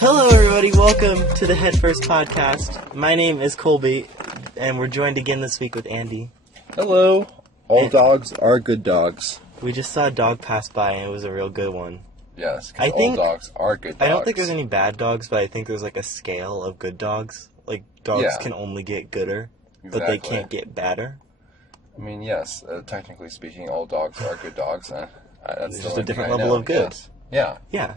Hello everybody, welcome to the Headfirst podcast. My name is Colby, and we're joined again this week with Andy. Hello. All dogs are good dogs. We just saw a dog pass by and it was a real good one. Yes, because all dogs are good dogs. I don't think there's any bad dogs, but I think there's like a scale of good dogs. Like, dogs can only get gooder, but they can't get badder. I mean, yes, technically speaking, all dogs are good dogs. That's just a different level of good. Yes. Yeah. Yeah.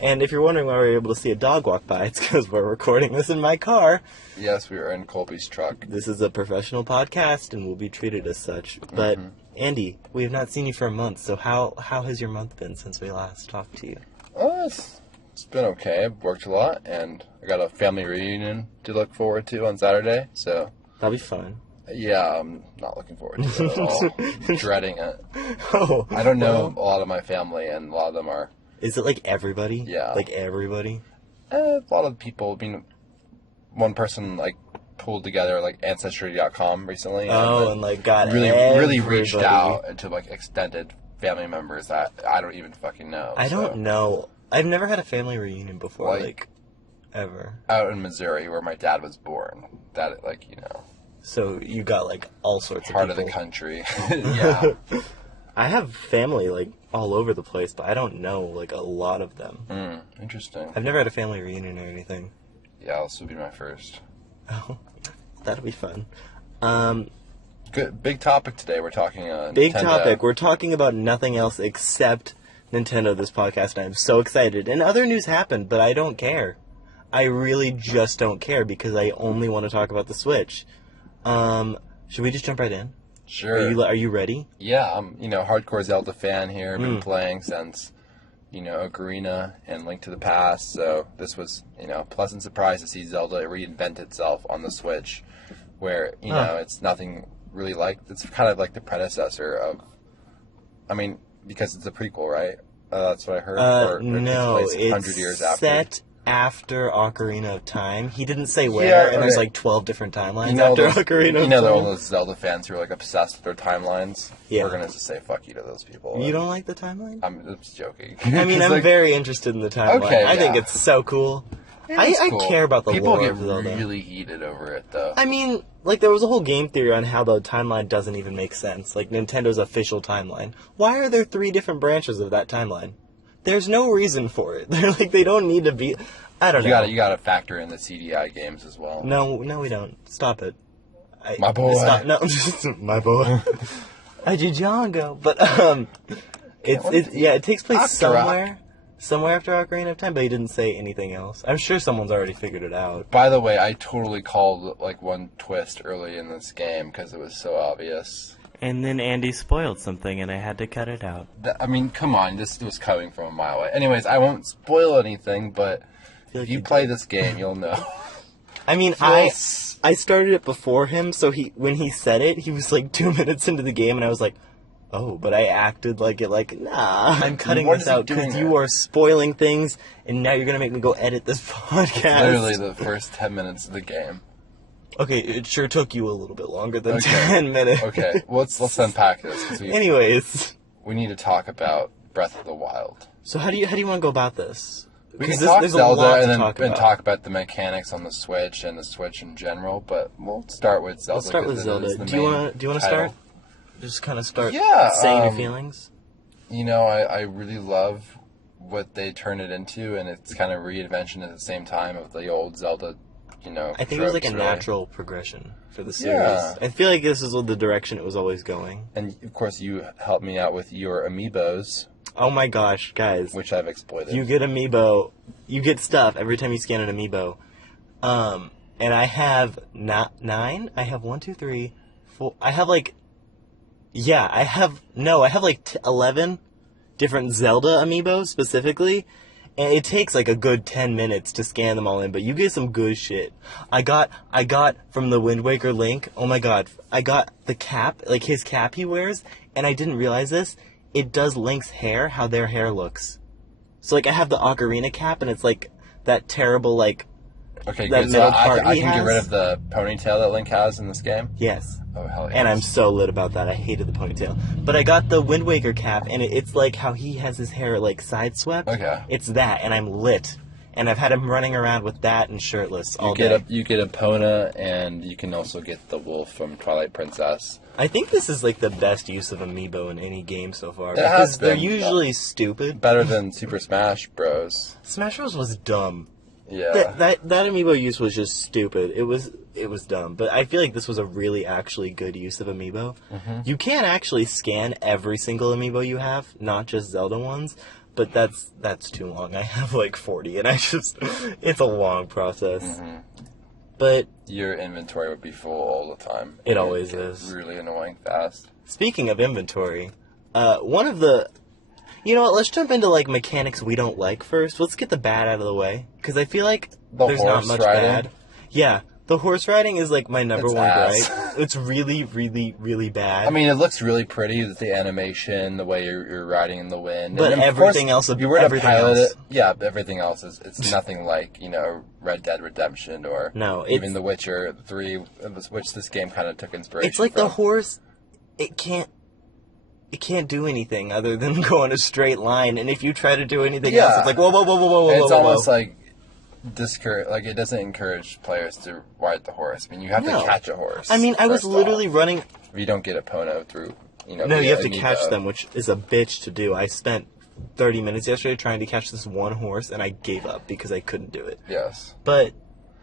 And if you're wondering why we're able to see a dog walk by, it's because we're recording this in my car. Yes, we are in Colby's truck. This is a professional podcast, and we'll be treated as such. But, Andy, we have not seen you for a month, so how has your month been since we last talked to you? It's been okay. I've worked a lot, and I got a family reunion to look forward to on Saturday, so... That'll be fun. Yeah, I'm not looking forward to it at all. I'm dreading it. Oh. I don't know a lot of my family, and a lot of them are... Is it like everybody? Yeah. Like everybody? A lot of people. I mean, one person like pulled together like Ancestry.com recently. And like got really reached out to like extended family members that I don't even fucking know. I don't know. I've never had a family reunion before, like ever. Out in Missouri, where my dad was born. That So you got like all sorts of part people. of the country. Yeah. I have family like all over the place, but I don't know like a lot of them. Interesting. I've never had a family reunion or anything. Yeah, this will be my first. Oh, that'll be fun. Good big topic today. We're talking big Nintendo. topic. We're talking about nothing else except Nintendo this podcast. I'm so excited. And other news happened, but I don't care. I really just don't care because I only want to talk about the Switch. Should we just jump right in? Sure. Are you ready? Yeah, I'm hardcore Zelda fan here. I've been playing since Ocarina and Link to the Past. So this was a pleasant surprise to see Zelda reinvent itself on the Switch, where it's nothing really like. It's kind of like the predecessor of. I mean, because it's a prequel, right? That's what I heard. No, it's 100 years after. Set after Ocarina of Time. He didn't say where, and there's like 12 different timelines after Ocarina of Time. All those Zelda fans who are like obsessed with their timelines. Yeah. We're gonna just say fuck you to those people. You don't like the timeline? I'm just joking. I mean, I'm very interested in the timeline. Okay, I think it's so cool. I care about the lore of Zelda. People get really heated over it, though. I mean, like, there was a whole game theory on how the timeline doesn't even make sense. Like, Nintendo's official timeline. Why are there 3 different branches of that timeline? There's no reason for it. They're like, they don't need to be... I don't know. You gotta factor in the CDI games as well. No, we don't. Stop it. My boy. No, my boy. Django. But, it takes place somewhere after Ocarina of Time, but he didn't say anything else. I'm sure someone's already figured it out. By the way, I totally called like one twist early in this game because it was so obvious. And then Andy spoiled something, and I had to cut it out. I mean, come on, this was coming from a mile away. Anyways, I won't spoil anything, but if you play this game, you'll know. I mean, I started it before him, so when he said it, he was like 2 minutes into the game, and I was like, oh, but I acted like it, like, nah, I'm cutting this out because you are spoiling things, and now you're going to make me go edit this podcast. Literally the first 10 minutes of the game. Okay, it sure took you a little bit longer than 10 minutes. Okay, let's unpack this. Anyways. We need to talk about Breath of the Wild. So how do you want to go about this? We can talk Zelda and talk about the mechanics on the Switch and the Switch in general, but we'll start with Zelda. Let's start with Zelda. Do you want to start? Just kind of start saying your feelings? I really love what they turn it into, and it's kind of reinvention at the same time of the old Zelda, I think it was like a natural progression for the series. Yeah. I feel like this is the direction it was always going. And, of course, you helped me out with your amiibos. Oh my gosh, guys. Which I've exploited. You get amiibo. You get stuff every time you scan an amiibo. And I have 9. I have 1, 2, 3, 4. I have like... Yeah, I have like 11 different Zelda amiibos specifically, and it takes like a good 10 minutes to scan them all in, but you get some good shit. I got from the Wind Waker Link, oh my god, I got the cap, like his cap he wears, and I didn't realize this, it does Link's hair, how their hair looks. So like I have the Ocarina cap, and it's like that terrible like... Okay, good. So I can get rid of the ponytail that Link has in this game? Yes. Oh, hell yes. And I'm so lit about that. I hated the ponytail. But I got the Wind Waker cap, and it's like how he has his hair, like, side-swept. Okay. It's that, and I'm lit. and I've had him running around with that and shirtless all day. You get Epona, and you can also get the wolf from Twilight Princess. I think this is like the best use of amiibo in any game so far. It has because they're been, usually stupid. Better than Super Smash Bros. Smash Bros was dumb. Yeah. That amiibo use was just stupid. It was dumb. But I feel like this was a really actually good use of amiibo. Mm-hmm. You can actually scan every single amiibo you have, not just Zelda ones. But that's too long. I have like 40, and it's a long process. Mm-hmm. But your inventory would be full all the time. It always is. Really annoying fast. Speaking of inventory, one of the... You know what, let's jump into like mechanics we don't like first. Let's get the bad out of the way. Because I feel like there's not much bad. Yeah, the horse riding is like my number one gripe. It's really, really, really bad. I mean, it looks really pretty with the animation, the way you're riding in the wind. But and everything else... You were to pilot it. Yeah, everything else it's nothing like, Red Dead Redemption or even The Witcher 3, which this game kind of took inspiration It's like from. The horse, it can't do anything other than go in a straight line, and if you try to do anything else, it's like, whoa, whoa, whoa, whoa, whoa, whoa, it's almost like it doesn't encourage players to ride the horse. I mean, you have to catch a horse. I mean, I was literally running... You don't get a Pono through, No, you have to catch them, which is a bitch to do. I spent 30 minutes yesterday trying to catch this one horse, and I gave up because I couldn't do it. Yes. But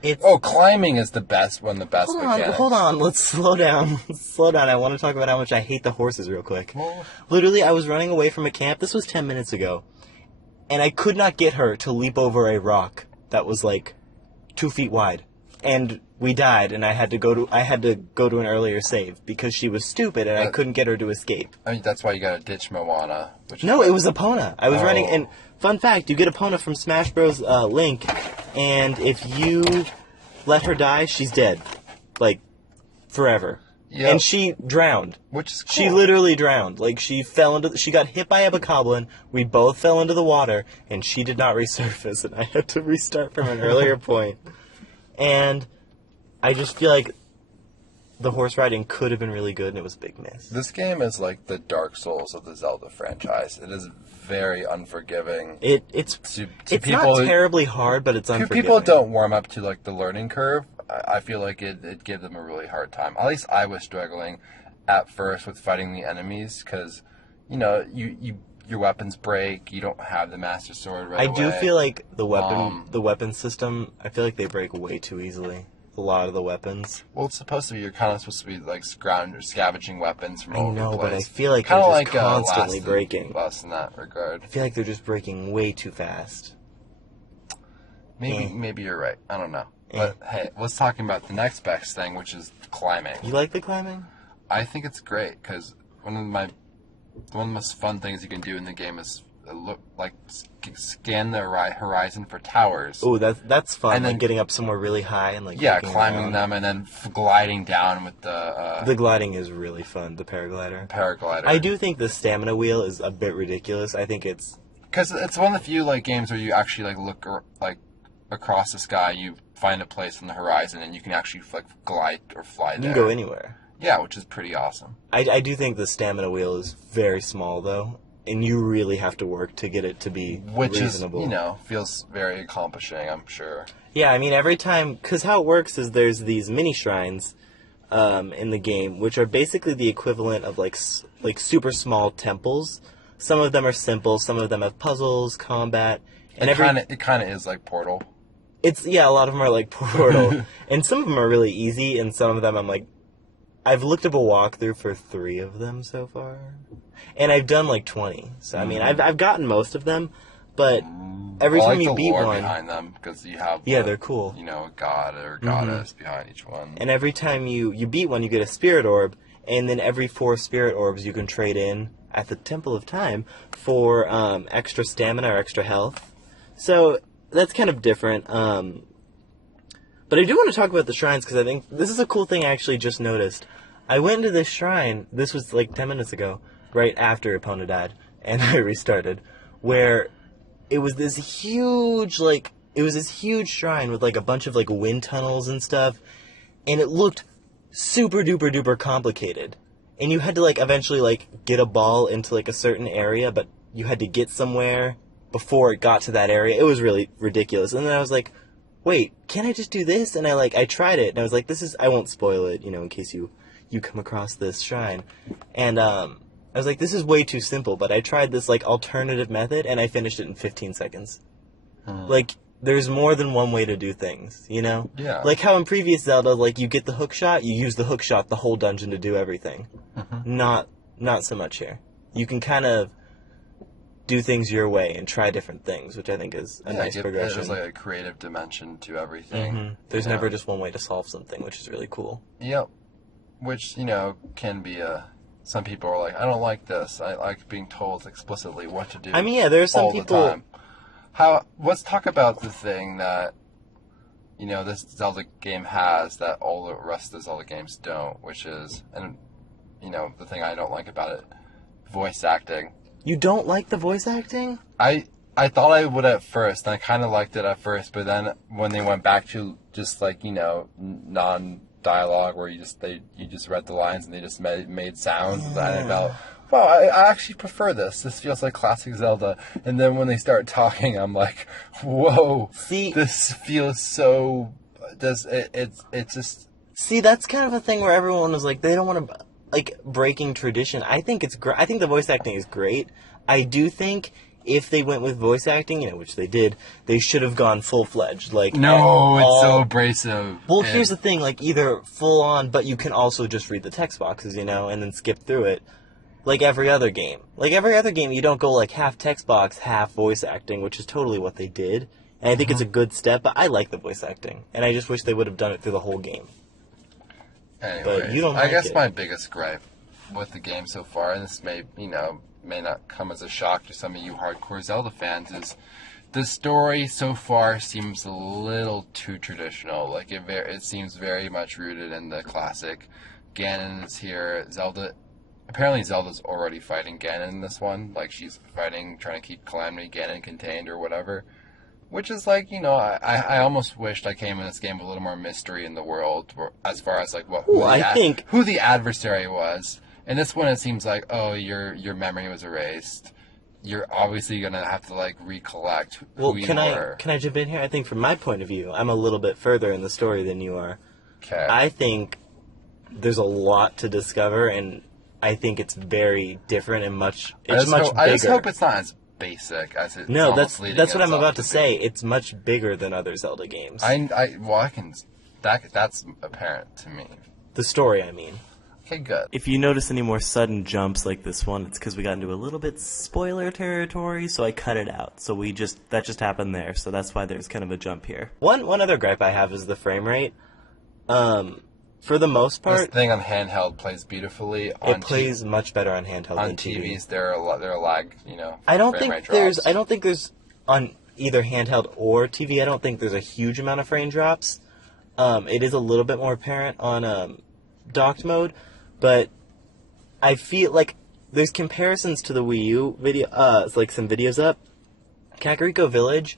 it's... Oh, climbing is the best mechanics. Hold on, let's slow down. Slow down, I want to talk about how much I hate the horses real quick. Literally, I was running away from a camp, this was 10 minutes ago, and I could not get her to leap over a rock that was like 2 feet wide. And we died, and I had to go to an earlier save because she was stupid and I couldn't get her to escape. I mean, that's why you gotta ditch Moana. No, it was Epona. I was running, and fun fact, you get Epona from Smash Bros. Link, and if you let her die, she's dead. Like, forever. Yep. And she drowned. Which is cool. She literally drowned. Like, she got hit by a bokoblin, we both fell into the water, and she did not resurface, and I had to restart from an earlier point. And I just feel like the horse riding could have been really good, and it was a big miss. This game is like the Dark Souls of the Zelda franchise. It is very unforgiving. It's not terribly hard, but it's unforgiving. People don't warm up to like the learning curve. I feel like it gave them a really hard time. At least I was struggling at first with fighting the enemies because, your weapons break. You don't have the Master Sword right away. I do feel like the weapon system, I feel like they break way too easily. A lot of the weapons. Well, it's supposed to be, you're kind of supposed to be like scavenging weapons from all over the place. I know, but I feel like they're just constantly breaking. Less in that regard. I feel like they're just breaking way too fast. Maybe you're right. I don't know. But hey, let's talk about the next best thing, which is climbing. You like the climbing? I think it's great because one of the most fun things you can do in the game is scan the horizon for towers. Oh, that's fun. And then getting up somewhere really high and climbing them and then gliding down with the. The gliding is really fun. The paraglider. I do think the stamina wheel is a bit ridiculous. I think it's because it's one of the few games where you actually look across the sky. You find a place on the horizon and you can actually glide or fly there. You can go anywhere. Yeah, which is pretty awesome. I do think the stamina wheel is very small, though, and you really have to work to get it to be reasonable. Which is, feels very accomplishing, I'm sure. Yeah, I mean, every time... Because how it works is there's these mini-shrines in the game, which are basically the equivalent of, like super small temples. Some of them are simple, some of them have puzzles, combat... And it kind of is like Portal. A lot of them are like Portal. And some of them are really easy, and some of them I'm like... I've looked up a walkthrough for 3 of them so far. And I've done 20. So, I mean, I've gotten most of them, but every time you beat one... behind them, because you have... they're cool. A god or goddess behind each one. And every time you beat one, you get a spirit orb, and then every 4 spirit orbs you can trade in at the Temple of Time for extra stamina or extra health. So, that's kind of different. But I do want to talk about the shrines, because I think this is a cool thing I actually just noticed. I went into this shrine, this was 10 minutes ago, right after Epona died, and I restarted, where it was this huge, shrine with a bunch of wind tunnels and stuff, and it looked super duper duper complicated. And you had to eventually get a ball into a certain area, but you had to get somewhere before it got to that area. It was really ridiculous. And then I was like, wait, can't I just do this? And I tried it, and I was like, I won't spoil it, in case you come across this shrine. And I was like, this is way too simple, but I tried this alternative method, and I finished it in 15 seconds. There's more than one way to do things, Yeah. Like how in previous Zelda, you get the hook shot, you use the hook shot the whole dungeon to do everything. Not so much here. You can kind of do things your way and try different things, which I think is a nice progression. There's a creative dimension to everything. There's never just one way to solve something, which is really cool. Yep. Which, can be some people are like, I don't like this. I like being told explicitly what to do. I mean, yeah, there are some people... the time. Let's talk about the thing that, this Zelda game has that all the rest of the Zelda games don't, which is, and, the thing I don't like about it, voice acting. You don't like the voice acting? I thought I would at first, and I kind of liked it at first, but then when they went back to just non-dialogue where you just read the lines and they just made sounds, and I felt, wow, I actually prefer this. This feels like classic Zelda. And then when they start talking, I'm like, whoa, this feels so. It's just. See, that's kind of a thing where everyone was like, they don't want to. Breaking tradition. I think it's great. I think the voice acting is great. I do think if they went with voice acting, which they did, they should have gone full-fledged. No, it's so abrasive. Well, here's the thing, either full-on, but you can also just read the text boxes, and then skip through it. Like every other game. Like every other game, you don't go half text box, half voice acting, which is totally what they did. And I think it's a good step, but I like the voice acting. And I just wish they would have done it through the whole game. Anyways, but you don't I guess my biggest gripe with the game so far, and this may not come as a shock to some of you hardcore Zelda fans, is the story so far seems a little too traditional. It seems very much rooted in the classic. Ganon is here. Apparently Zelda's already fighting Ganon in this one. She's fighting, trying to keep Calamity Ganon contained or whatever. Which is I almost wished I came in this game with a little more mystery in the world, as far as who the adversary was. And this one, it seems like, oh, your memory was erased. You're obviously gonna have to recollect who you were. Can I jump in here? I think from my point of view, I'm a little bit further in the story than you are. Okay. I think there's a lot to discover, and I think it's very different and much bigger. I just hope it's not as basic as it. No, that's what I'm about to say. It's much bigger than other Zelda games. That's apparent to me. The story, I mean. Okay, good. If you notice any more sudden jumps like this one, it's because we got into a little bit spoiler territory, so I cut it out. So that just happened there, so that's why there's kind of a jump here. One other gripe I have is the frame rate. For the most part, this thing on handheld plays beautifully. It plays much better on handheld than TV. On TVs, there are lag. I don't think there's on either handheld or TV. I don't think there's a huge amount of frame drops. It is a little bit more apparent on docked mode, but I feel like there's comparisons to the Wii U video. Some videos up. Kakariko Village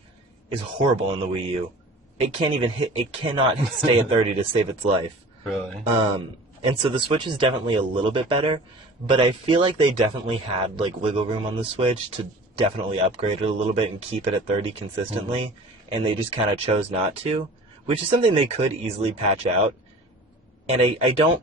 is horrible in the Wii U. It can't even hit. It cannot stay at 30 to save its life. Really? And so the Switch is definitely a little bit better, but I feel like they definitely had wiggle room on the Switch to definitely upgrade it a little bit and keep it at 30 consistently, and they just kind of chose not to, which is something they could easily patch out. And I don't.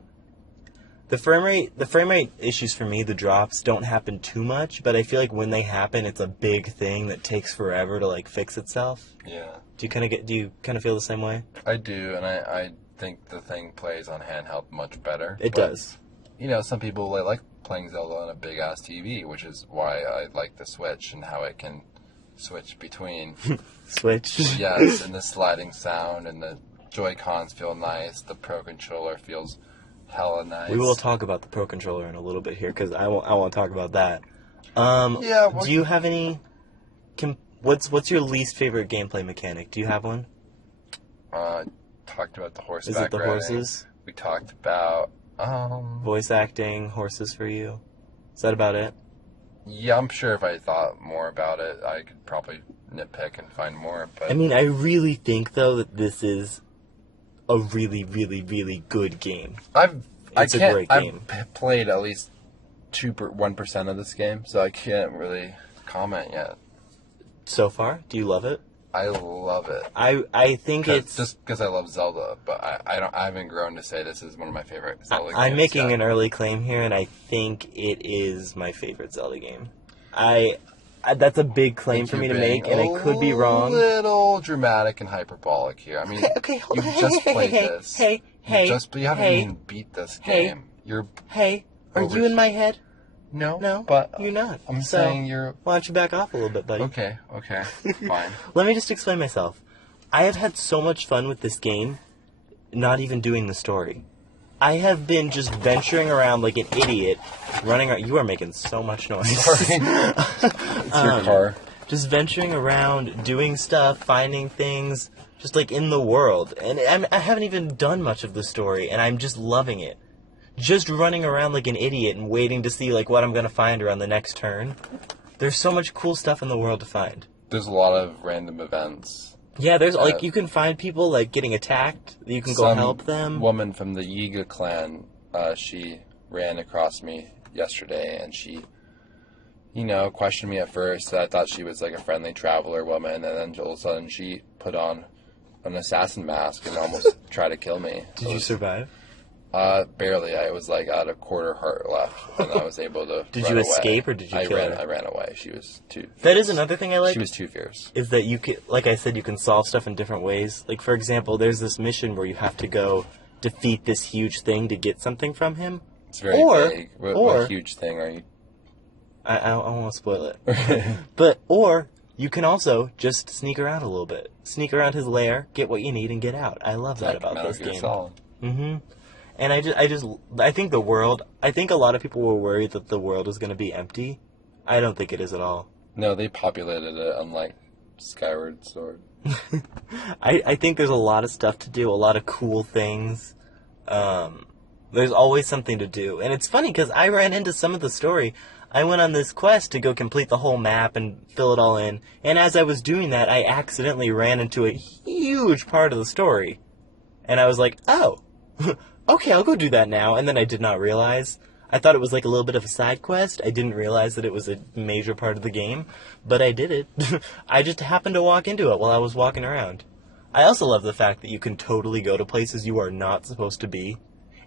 The frame rate issues for me, the drops don't happen too much, but I feel like when they happen, it's a big thing that takes forever to fix itself. Yeah. Do you kind of feel the same way? I do, and I think the thing plays on handheld much better. It does. Some people like playing Zelda on a big ass TV, which is why I like the Switch and how it can switch between. Switch. Yes, and the sliding sound and the Joy-Cons feel nice. The Pro Controller feels hella nice. We will talk about the Pro Controller in a little bit here because I want to talk about that. Do you have any? What's your least favorite gameplay mechanic? Do you have one? Talked about the horseback Is it the riding. horses? We talked about voice acting, horses for you. Is that about it? Yeah, I'm sure if I thought more about it, I could probably nitpick and find more. But I mean, I really think though that this is a really, really, really good game. It's a great game. I've played at least 1% of this game, so I can't really comment yet. So far, do you love it? I love it. I think it's just because I love Zelda, but I haven't grown to say this is one of my favorite Zelda games. I'm making an early claim here, and I think it is my favorite Zelda game. That's a big claim for me to make, and I could be wrong. A little dramatic and hyperbolic here. I mean, okay, you just played this. You haven't even beat this game. Are you in my head? No, but you're not. I'm saying you're... Why don't you back off a little bit, buddy? Okay, fine. Let me just explain myself. I have had so much fun with this game, not even doing the story. I have been just venturing around like an idiot, running around. You are making so much noise. Sorry. It's your car. Just venturing around, doing stuff, finding things, just like in the world. And I haven't even done much of the story, and I'm just loving it. Just running around like an idiot and waiting to see like what I'm gonna find around the next turn. There's so much cool stuff in the world to find. There's a lot of random events. Yeah, there's like you can find people like getting attacked. You can go help them. Some woman from the Yiga clan, she ran across me yesterday, and she, questioned me at first. I thought she was like a friendly traveler woman, and then all of a sudden she put on an assassin mask and almost tried to kill me. Did you survive? Barely. I was like at a quarter heart left, and I was able to. Did you escape or did you kill her? I ran away. She was too fierce. That is another thing I like. She was too fierce. Is that you can, like I said, you can solve stuff in different ways. Like for example, there's this mission where you have to go defeat this huge thing to get something from him. It's very vague. What huge thing are you? I won't spoil it. Or you can also just sneak around a little bit, sneak around his lair, get what you need, and get out. I love that about this game. Mm-hmm. And I think the world, I think a lot of people were worried that the world was going to be empty. I don't think it is at all. No, they populated it, unlike Skyward Sword. I think there's a lot of stuff to do, a lot of cool things. There's always something to do. And it's funny because I ran into some of the story. I went on this quest to go complete the whole map and fill it all in. And as I was doing that, I accidentally ran into a huge part of the story. And I was like, oh... okay, I'll go do that now. And then I did not realize. I thought it was like a little bit of a side quest. I didn't realize that it was a major part of the game. But I did it. I just happened to walk into it while I was walking around. I also love the fact that you can totally go to places you are not supposed to be.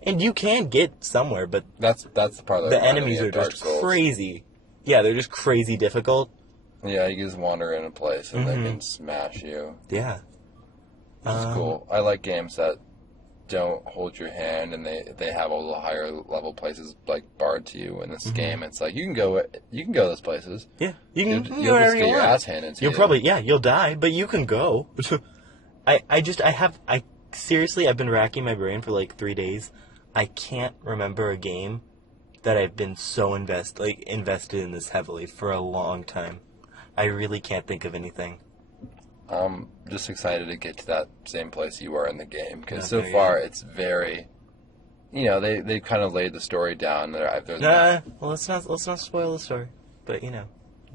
And you can get somewhere, but... That's the part that the enemies are just crazy. Yeah, they're just crazy difficult. Yeah, you just wander in a place and they can smash you. Yeah. It's cool. I like games that don't hold your hand, and they have all the higher level places like barred to you in this game. It's like you can go those places. Yeah, you'll just get your ass handed to you. You'll probably you'll die, but you can go. Seriously, I've been racking my brain for like 3 days. I can't remember a game that I've been so invested in this heavily for a long time. I really can't think of anything. I'm just excited to get to that same place you are in the game, because so far it's very, they kind of laid the story down. Well, let's not spoil the story, but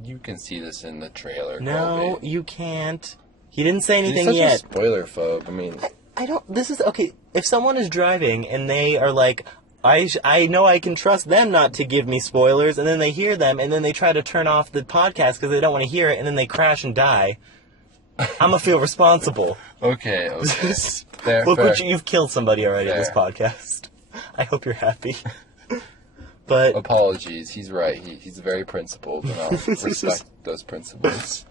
you can see this in the trailer. No, Colby. You can't. He didn't say anything He's such yet. a spoiler phobe. I mean, I don't. This is okay. If someone is driving and they are like, I know I can trust them not to give me spoilers, and then they hear them, and then they try to turn off the podcast because they don't want to hear it, and then they crash and die. I'm gonna feel responsible. Okay. Look, you've killed somebody already in this podcast. I hope you're happy. But apologies, he's right. He's very principled, and I'll respect those principles.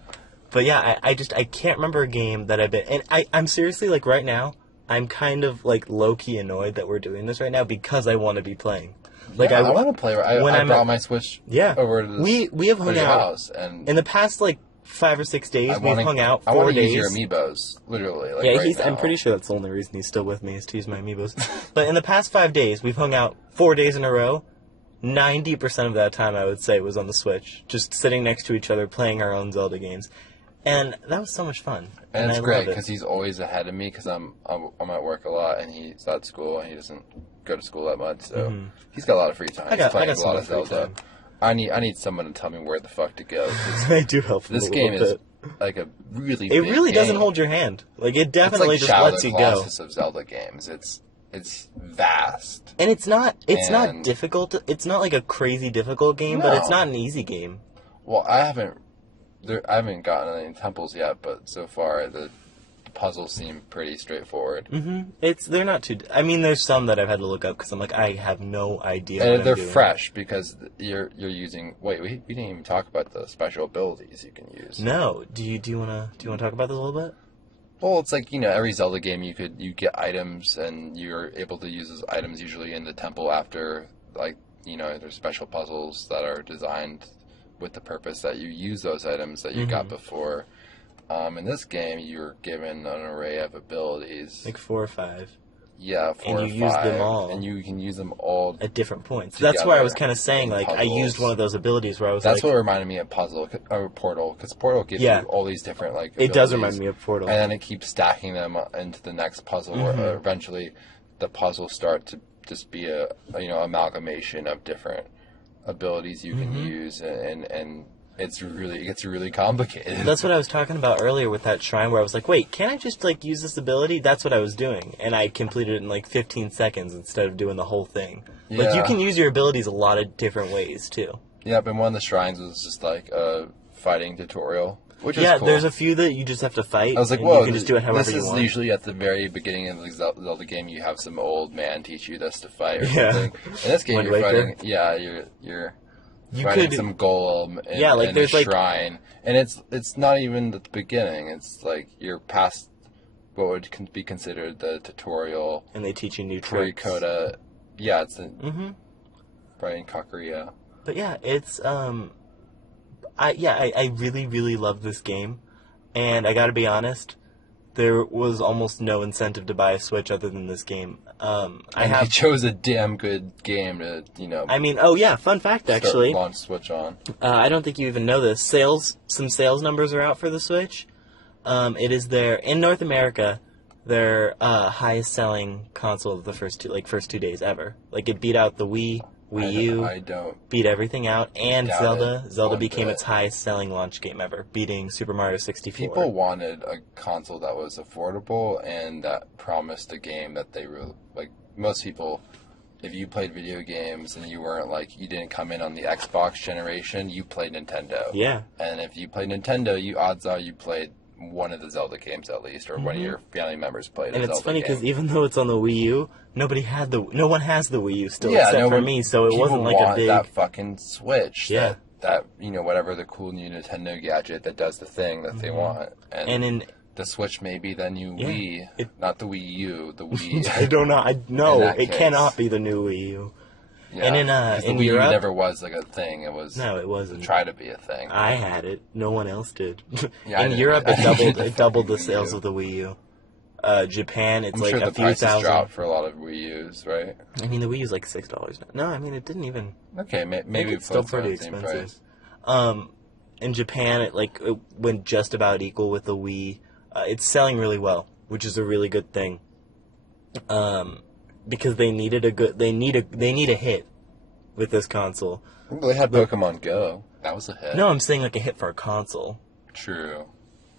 But yeah, I can't remember a game that I've been... And I'm seriously, like, right now, I'm kind of, like, low-key annoyed that we're doing this right now because I want to be playing. Like, I want to play. I brought my Switch over to this, we have hung out. House, and in the past, like, 5 or 6 days, we've hung out 4 days. I want to use your amiibos, literally. Like, yeah, I'm pretty sure that's the only reason he's still with me is to use my amiibos. But in the past 5 days, we've hung out 4 days in a row. 90% of that time, I would say, was on the Switch. Just sitting next to each other, playing our own Zelda games. And that was so much fun. And it's great, because he's always ahead of me, because I'm at work a lot, and he's at school, and he doesn't go to school that much, so he's got a lot of free time. He's playing a lot of Zelda. I need someone to tell me where the fuck to go. I do help him. This game is like a really big It really game. doesn't hold your hand. Like, it definitely it's just lets you go. It's like of Zelda games. It's vast. And it's not difficult. It's not like a crazy difficult game, but it's not an easy game. Well, I haven't I haven't gotten any temples yet, but so far the puzzles seem pretty straightforward. They're not too. I mean, there's some that I've had to look up because I'm like, I have no idea. And what they're I'm doing. fresh because you're using. Wait, we didn't even talk about the special abilities you can use. No, do you wanna talk about this a little bit? Well, it's like, every Zelda game you get items and you're able to use those items usually in the temple after, like, there's special puzzles that are designed with the purpose that you use those items that you got before. In this game, you're given an array of abilities. Like 4 or 5. Yeah, 4 or 5. And you use them all. And you can use them all at different points. That's why I was kind of saying, like, I used one of those abilities where I was That's what reminded me of Portal, because Portal gives you all these different, like, abilities. It does remind me of Portal. And then it keeps stacking them into the next puzzle, where eventually the puzzles start to just be a amalgamation of different abilities you can use, and it gets really complicated. That's what I was talking about earlier with that shrine, where I was like, wait, can't I just, like, use this ability? That's what I was doing, and I completed it in, like, 15 seconds instead of doing the whole thing. Yeah. Like, you can use your abilities a lot of different ways, too. Yeah, but one of the shrines was just, like, a fighting tutorial, which is cool. There's a few that you just have to fight. I was like, and whoa, you can just do it however you want. This is usually at the very beginning of the Zelda game, you have some old man teach you this to fight or something. In this game, you're fighting, you're fighting some golem in a shrine. And it's not even at the beginning. It's like you're past what would be considered the tutorial. And they teach you new tricks. Coda. Yeah, it's Brian Kakuya. But yeah, it's I really, really love this game, and I gotta be honest, there was almost no incentive to buy a Switch other than this game. You chose a damn good game to, I mean, fun fact, actually. Launch Switch on. I don't think you even know this. Some sales numbers are out for the Switch. It is in North America, their highest selling console of the first 2 days ever. Like, it beat out the Wii U, I don't beat everything out, and Zelda. Zelda became bit. its highest selling launch game ever, beating Super Mario 64. People wanted a console that was affordable and that promised a game that they really, like, most people, if you played video games and you weren't, like, you didn't come in on the Xbox generation, you played Nintendo. Yeah. And if you played Nintendo, odds are you played one of the Zelda games at least, or one of your family members played a Zelda game. And it's funny because even though it's on the Wii U, no one has the Wii U still except for me, so it wasn't like a big... that fucking Switch. Yeah. That whatever the cool new Nintendo gadget that does the thing that they want. And the Switch may be the new Wii, not the Wii U, the Wii. I don't know. It cannot be the new Wii U. Yeah, and in the Europe, Wii U never was like a thing. It wasn't. Try to be a thing. I had it. No one else did. Yeah, in Europe, it doubled the sales of the Wii U. Japan, it's like a few thousand. I'm sure the prices dropped for a lot of Wii U's, right? I mean, the Wii U's like $6 now. No, I mean, it didn't even... Okay, maybe it's still pretty expensive. In Japan, it went just about equal with the Wii. It's selling really well, which is a really good thing. Because they need a hit with this console. Well, they had Pokemon Go. That was a hit. No, I'm saying like a hit for a console. True.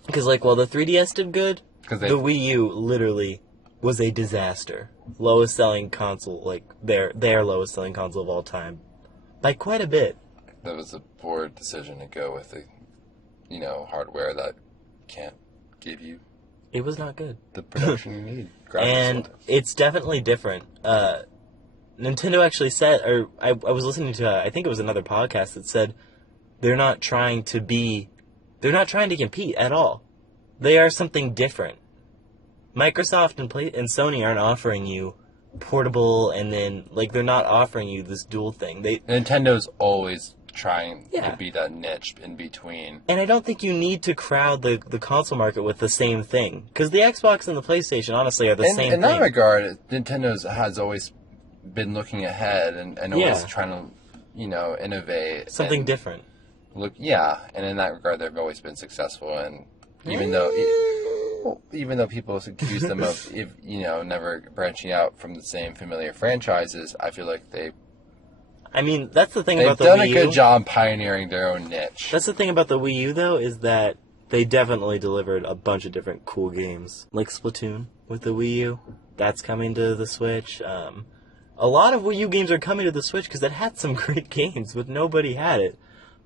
Because while the 3DS did good, the Wii U literally was a disaster. Lowest selling console, their lowest selling console of all time, by quite a bit. That was a poor decision to go with the, hardware that can't give you. It was not good. The production you need. And it's definitely different. Nintendo actually said, or I was listening to, I think it was another podcast that said, they're not trying to compete at all. They are something different. Microsoft and Sony aren't offering you portable, and then, they're not offering you this dual thing. Nintendo's always trying to be that niche in between. And I don't think you need to crowd the console market with the same thing. Because the Xbox and the PlayStation, honestly, are the same thing. In that regard, Nintendo has always been looking ahead and always trying to, innovate. Something different. And in that regard, they've always been successful. And even though people accuse them of, never branching out from the same familiar franchises, I feel like that's the thing about the Wii U. They've done a good job pioneering their own niche. That's the thing about the Wii U, though, is that they definitely delivered a bunch of different cool games. Like Splatoon with the Wii U. That's coming to the Switch. A lot of Wii U games are coming to the Switch because it had some great games, but nobody had it.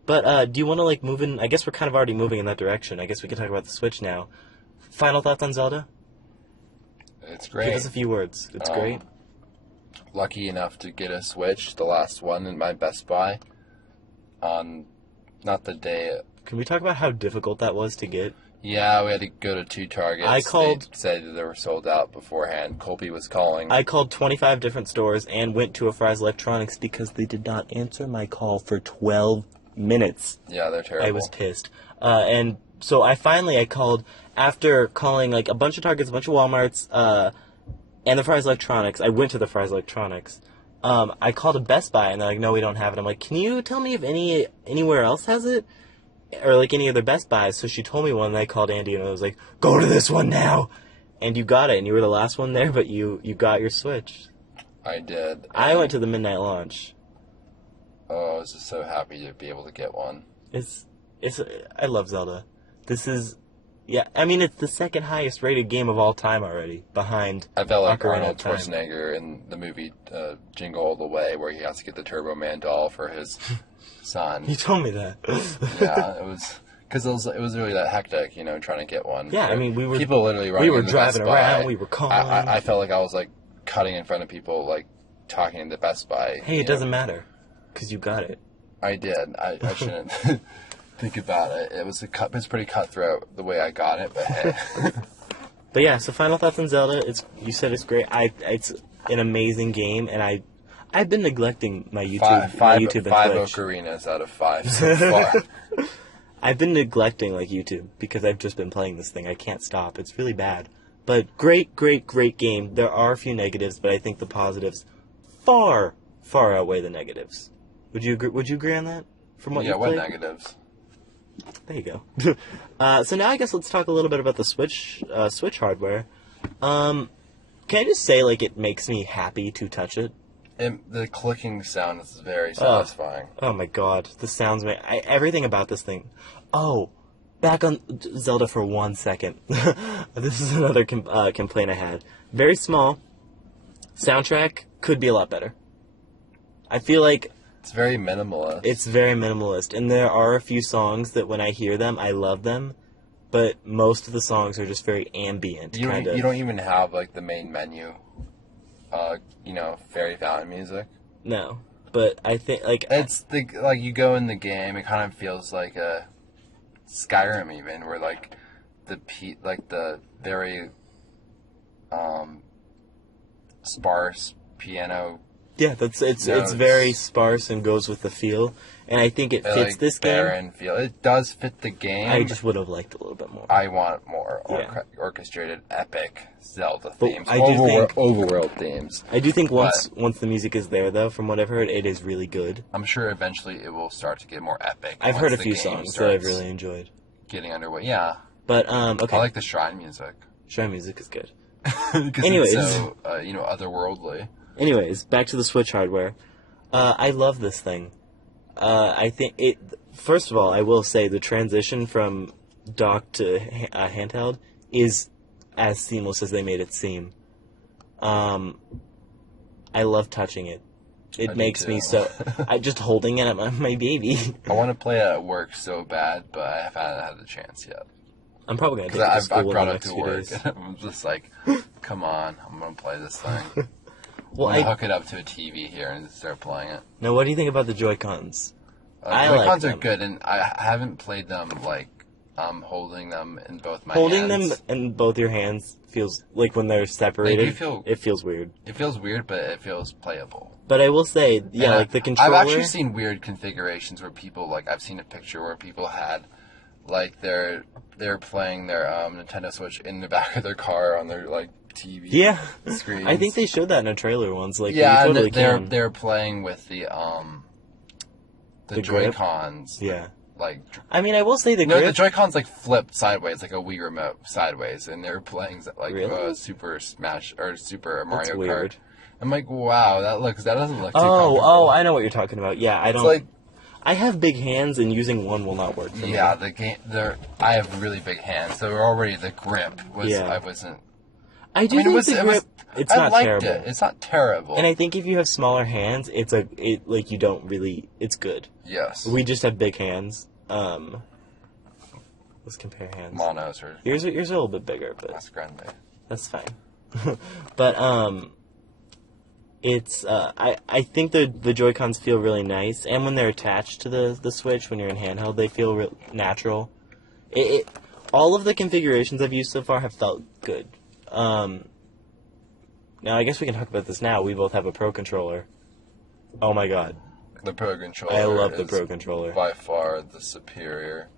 But do you want to like move in? I guess we're kind of already moving in that direction. I guess we can talk about the Switch now. Final thoughts on Zelda? It's great. Give us a few words. It's great. Lucky enough to get a Switch, the last one in my Best Buy, on not the day. Can we talk about how difficult that was to get? Yeah, we had to go to 2 Targets. I called. They said that they were sold out beforehand. Colby was calling. I called 25 different stores and went to a Fry's Electronics because they did not answer my call for 12 minutes. Yeah, they're terrible. I was pissed. And so I called after calling like a bunch of Targets, a bunch of Walmarts, and the Fry's Electronics. I went to the Fry's Electronics. I called a Best Buy and they're like, no, we don't have it. I'm like, can you tell me if anywhere else has it? Or like any other Best Buys. So she told me one, and I called Andy and I was like, go to this one now. And you got it, and you were the last one there, but you got your Switch. I did. I went to the midnight launch. Oh, I was just so happy to be able to get one. I love Zelda. This is, I mean, it's the second highest rated game of all time already, behind I felt like Ocarina Arnold of Time. Schwarzenegger in the movie Jingle All the Way, where he has to get the Turbo Man doll for his son. You told me that. Yeah, it was because it was really that hectic, trying to get one. Yeah, I mean, people literally running. We were in the driving Best Buy. around. We were calling. I felt like I was like cutting in front of people, like talking in the Best Buy. Hey, it doesn't matter, because you got it. I did. I shouldn't think about it. It was it's pretty cutthroat the way I got it, but hey. But yeah, so final thoughts on Zelda. You said it's great. It's an amazing game, and I've been neglecting my YouTube, five and Twitch. ocarinas out of 5 so far. I've been neglecting like YouTube because I've just been playing this thing. I can't stop. It's really bad. But great game. There are a few negatives, but I think the positives far outweigh the negatives. Would you agree on that? From what you played? What negatives? There you go. So now I guess let's talk a little bit about the Switch hardware. Can I just say, like, it makes me happy to touch it? The clicking sound is very satisfying. Oh my god, the sounds, everything about this thing. Oh, back on Zelda for 1 second. This is another complaint I had. Very small. Soundtrack could be a lot better. I feel like it's very minimalist. It's very minimalist, and there are a few songs that when I hear them, I love them, but most of the songs are just very ambient. You don't even have like the main menu. Fairy fountain music. No, but I think like it's like you go in the game, it kind of feels like a Skyrim even, where like the very sparse piano. Yeah, it's very sparse and goes with the feel, and I think it fits like this barren game. Feel. It does fit the game. I just would have liked a little bit more. I want more orchestrated, epic Zelda themes. I do think overworld themes. I do think once the music is there, though, from what I've heard, it is really good. I'm sure eventually it will start to get more epic. I've heard a few songs that I've really enjoyed. Getting underway, yeah. But okay, I like the shrine music. Shrine music is good. Anyways, it's so otherworldly. Anyways, back to the Switch hardware. I love this thing. I think it. First of all, I will say the transition from dock to handheld is as seamless as they made it seem. I love touching it. It makes me so. I just holding it at my baby. I want to play it at work so bad, but I haven't had the chance yet. I'm probably gonna take it to school in the next few days. I'm just like, come on, I'm gonna play this thing. Well, I'm gonna hook it up to a TV here and start playing it. Now, what do you think about the Joy-Cons? Joy-Cons are good, and I haven't played them like holding them in both my hands. Holding them in both your hands feels like when they're separated. It feels weird. It feels weird, but it feels playable. But I will say, like the controller. I've actually seen weird configurations where people I've seen a picture where people had they're playing their Nintendo Switch in the back of their car on their TV screens. I think they showed that in a trailer once. They're playing with the Joy-Cons. Yeah. I mean, I will say the Joy-Cons flipped sideways, like a Wii remote sideways, and they're playing Super Smash or Super Mario Kart. Weird. I'm like, wow, that doesn't look too comfortable. Oh, I know what you're talking about. Yeah, I don't. I have big hands, and using one will not work for me. Yeah, I have really big hands, so already the grip was. I wasn't. I do think the grip, it's I not liked terrible. it. It's not terrible. And I think if you have smaller hands, it's good. Yes. We just have big hands. Let's compare hands. Monos or... Yours are a little bit bigger, but... That's grande. That's fine. But, it's, I think the Joy-Cons feel really nice, and when they're attached to the Switch, when you're in handheld, they feel natural. All of the configurations I've used so far have felt good. Now, I guess we can talk about this now. We both have a Pro Controller. Oh my god. The Pro Controller I love the Pro Controller. By far the superior...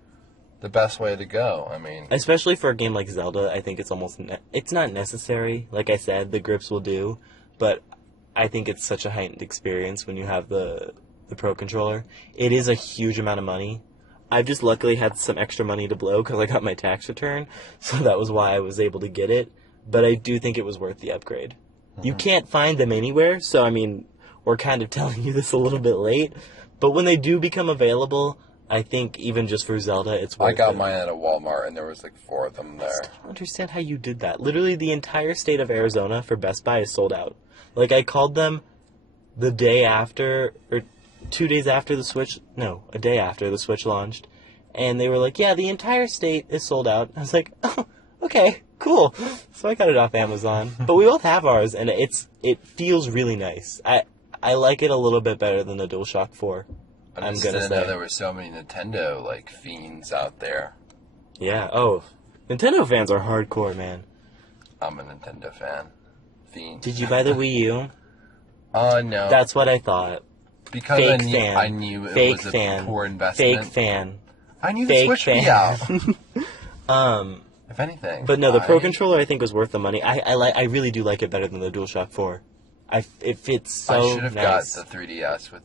The best way to go, I mean... Especially for a game like Zelda, I think it's almost... it's not necessary. Like I said, the grips will do. But I think it's such a heightened experience when you have the Pro Controller. It is a huge amount of money. I've just luckily had some extra money to blow because I got my tax return. So that was why I was able to get it. But I do think it was worth the upgrade. Mm-hmm. You can't find them anywhere. So, I mean, we're kind of telling you this a little bit late. But when they do become available... I think even just for Zelda, it's worth it. I got mine at a Walmart, and there was like 4 of them there. I still don't understand how you did that. Literally, the entire state of Arizona for Best Buy is sold out. Like, I called them the day after, or 2 days after the Switch, no, a day after the Switch launched, and they were like, yeah, the entire state is sold out. I was like, oh, okay, cool. So I got it off Amazon. But we both have ours, and it feels really nice. I like it a little bit better than the DualShock 4. I just didn't know there were so many Nintendo, like, fiends out there. Yeah, oh. Nintendo fans are hardcore, man. I'm a Nintendo fan. Fiend. Did you buy the Wii U? No. That's what I thought. Because I knew it was a poor investment. Fake fan. I knew the Switch would be out. If anything. But no, the Pro Controller I think was worth the money. I really do like it better than the DualShock 4. It fits so nice. I should have got the 3DS with...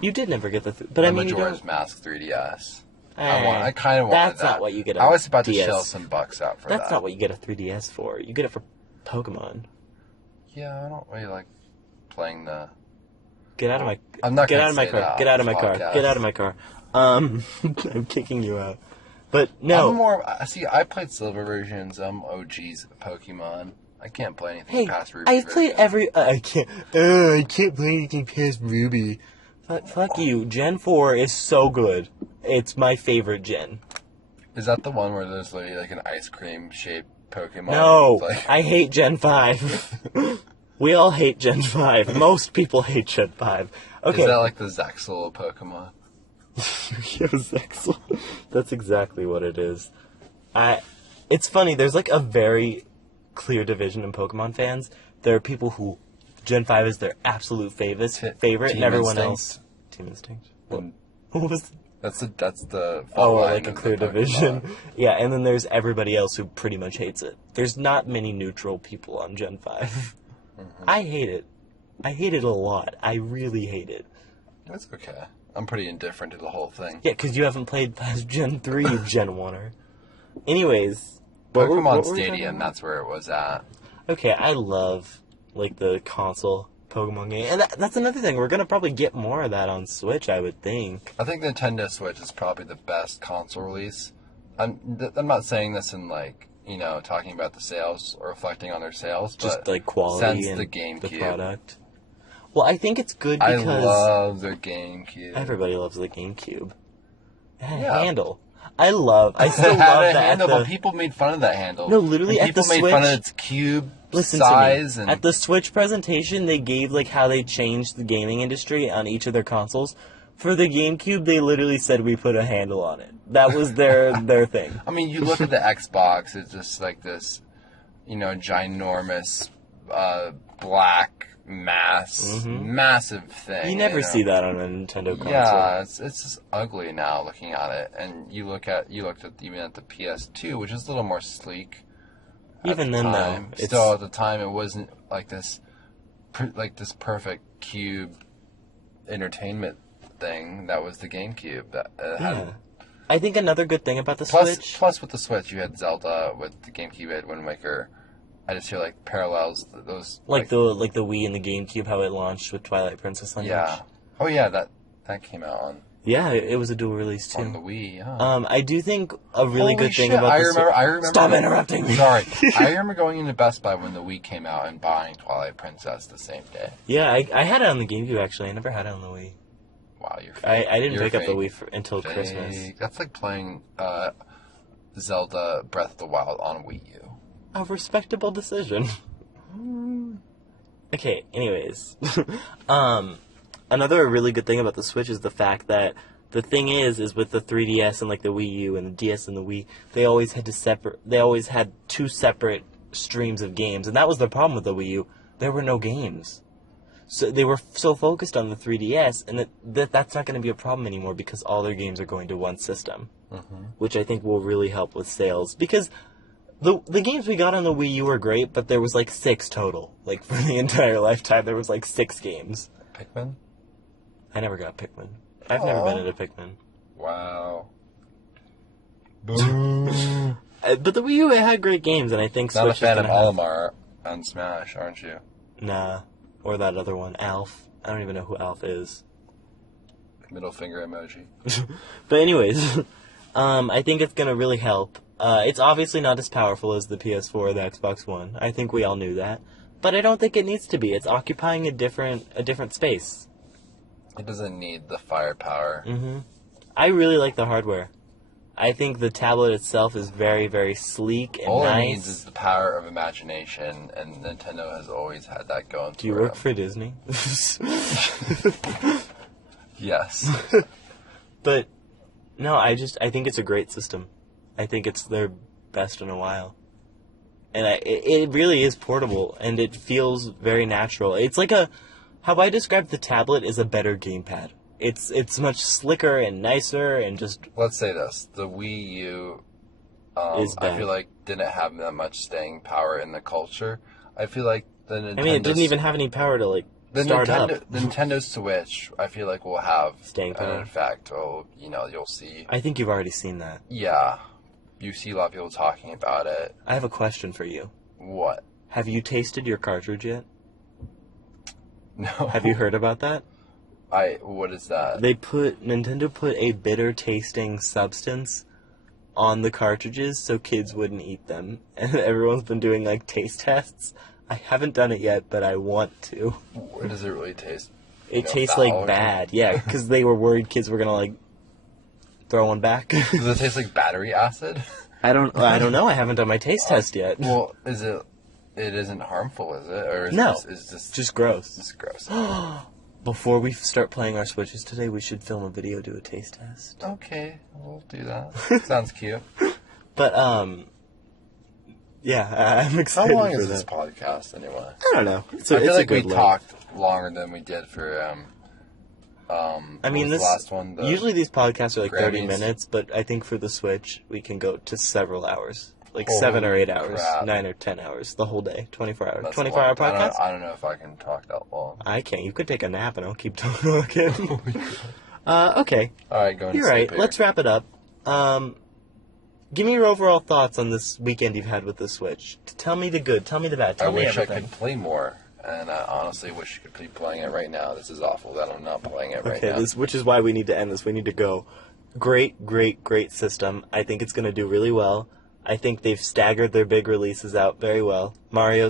you did never get but I mean, Majora's Mask 3DS. I kind of wanted that. That's not what you get. I was about to shell some bucks out for that. That's not what you get a 3DS for. You get it for Pokemon. Yeah, I don't really like playing the. Get out of my. I'm not. Get out of my car. Get out of my car. Get out of my car. I'm kicking you out. But no. I'm more. See, I played silver versions. I'm OG's Pokemon. I can't play anything past Ruby. I've played every. I can't play anything past Ruby. Fuck you. Gen 4 is so good. It's my favorite gen. Is that the one where there's like an ice cream shaped Pokemon? No, I hate Gen 5. We all hate Gen 5. Most people hate Gen 5. Okay. Is that like the Zexal Pokemon? Yeah, Zexal. That's exactly what it is. It's funny. There's like a very clear division in Pokemon fans. There are people who Gen 5 is their absolute favorite, and everyone else. Team Instinct. What was? That's the. Like a clear division. Yeah, and then there's everybody else who pretty much hates it. There's not many neutral people on Gen 5. Mm-hmm. I hate it. I hate it a lot. I really hate it. That's okay. I'm pretty indifferent to the whole thing. Yeah, because you haven't played past Gen 3, you Gen 1er. Anyways. Pokemon Stadium, that's where it was at. Okay, I love, like, the console Pokemon game. And that's another thing. We're going to probably get more of that on Switch, I would think. I think Nintendo Switch is probably the best console release. I'm not saying this in, like, talking about the sales or reflecting on their sales. Just, like, quality and the product. Well, I think it's good because... I love the GameCube. Everybody loves the GameCube. It had a handle. I still love that handle, but people made fun of that handle. No, literally at the Switch... People made fun of its cube size. To me. At the Switch presentation, they gave, like, how they changed the gaming industry on each of their consoles. For the GameCube, they literally said we put a handle on it. That was their thing. I mean, you look at the Xbox, it's just like this, ginormous black massive thing. You never see that on a Nintendo console. Yeah, it's just ugly now looking at it. And you looked at even at the PS2, which is a little more sleek. Even then, though, still at the time it wasn't like this perfect cube entertainment thing that was the GameCube. I think another good thing about the Switch. Plus, with the Switch, you had Zelda. With the GameCube, you had Wind Waker. I just feel like parallels those the Wii and the GameCube, how it launched with Twilight Princess Lineage. Yeah. Oh yeah, that came out on Yeah, it was a dual release too. On the Wii, yeah. I do think a really Holy good thing shit, about I the remember. Stop interrupting me. Sorry. I remember going into Best Buy when the Wii came out and buying Twilight Princess the same day. Yeah, I had it on the GameCube actually. I never had it on the Wii. Wow, you're fake. I didn't You're pick up the fake. Wii until Fake. Christmas. That's like playing Zelda Breath of the Wild on Wii U. A respectable decision. Okay, anyways. Another really good thing about the Switch is the fact that the thing is with the 3DS and like the Wii U and the DS and the Wii, they always had two separate streams of games, and that was the problem with the Wii U. There were no games. So they were so focused on the 3DS, and that's not going to be a problem anymore because all their games are going to one system, which I think will really help with sales. Because the games we got on the Wii U were great, but there was like 6 total. Like for the entire lifetime, there was like 6 games. Pikmin? I never got Pikmin. I've never been into Pikmin. Wow. But the Wii U, it had great games, and I think Not Switch a fan is of gonna have... Olimar on Smash, aren't you? Nah. Or that other one, Alf. I don't even know who Alf is. Middle finger emoji. But anyways, I think it's going to really help. It's obviously not as powerful as the PS4 or the Xbox One. I think we all knew that. But I don't think it needs to be. It's occupying a different space. It doesn't need the firepower. I really like the hardware. I think the tablet itself is very, very sleek and All nice. it needs is the power of imagination, and Nintendo has always had that going. Do you work for Disney? Yes. But no, I think it's a great system. I think it's their best in a while. And it really is portable, and it feels very natural. It's like how I describe the tablet is a better gamepad. It's much slicker and nicer and just... Let's say this. The Wii U, is bad. I feel like didn't have that much staying power in the culture. I feel like the Nintendo... I mean, it didn't even have any power to, like, start up. The Nintendo Switch, I feel like, will have Staying power. an effect. Oh, you'll see... I think you've already seen that. Yeah. You see a lot of people talking about it. I have a question for you. What? Have you tasted your cartridge yet? No. Have you heard about that? What is that? Nintendo put a bitter tasting substance on the cartridges so kids wouldn't eat them. And everyone's been doing like taste tests. I haven't done it yet, but I want to. What does it really taste? It tastes like bad. Yeah, because they were worried kids were gonna like throw one back. Does it taste like battery acid? I don't know. I haven't done my taste test yet. Well, it isn't harmful, is it? Or No. It's Just gross. It's gross. Before we start playing our Switches today, we should film a video, do a taste test. Okay, we'll do that. Sounds cute. But, yeah, I'm How excited long for is that. this podcast anyway? I don't know. I feel like we talked longer than we did for I mean, what was the last one? Usually these podcasts are like 30 Grammys. minutes, but I think for the Switch, we can go to several hours. Like Holy 7 or 8 hours, crap. 9 or 10 hours, the whole day, 24 hours. That's 24 hour long. podcast? I don't know if I can talk that long. I can't. You could take a nap and I'll keep talking. Okay. Alright, go You're right. Let's wrap it up. Give me your overall thoughts on this weekend you've had with the Switch. Tell me the good. Tell me the bad. Tell I me wish everything. I could play more, and I honestly wish I could keep playing it right now. This is awful that I'm not playing it right now. Okay, which is why we need to end this. We need to go. Great, great, great system. I think it's going to do really well. I think they've staggered their big releases out very well.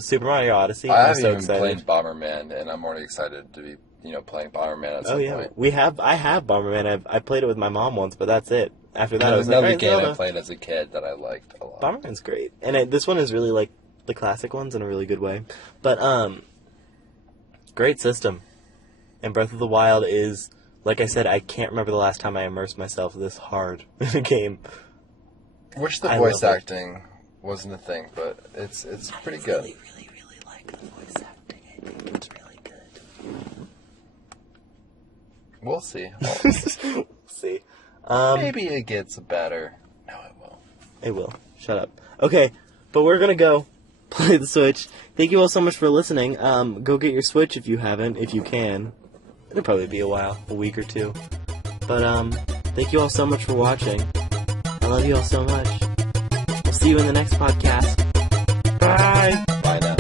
Super Mario Odyssey. I I'm haven't so even excited. played Bomberman, and I'm already excited to be, playing Bomberman at some point. I have Bomberman. I played it with my mom once, but that's it. After that, I There's was like, another all right, game I Zelda. played as a kid that I liked a lot. Bomberman's great, and this one is really like the classic ones in a really good way. But great system, and Breath of the Wild is, like I said, I can't remember the last time I immersed myself this hard in a game. Wish the I voice love it. acting wasn't a thing, but it's pretty good. Really, really, really like the voice acting. I think it's really good. We'll see. We'll see. Maybe it gets better. No, it won't. It will. Shut up. Okay, but we're gonna go play the Switch. Thank you all so much for listening. Go get your Switch if you haven't, if you can. It'll probably be a while, a week or two. But thank you all so much for watching. I love you all so much. We'll see you in the next podcast. Bye. Bye now.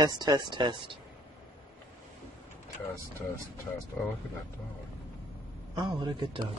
Test, test, test. Test, test, test. Oh, look at that dog. Oh, what a good dog.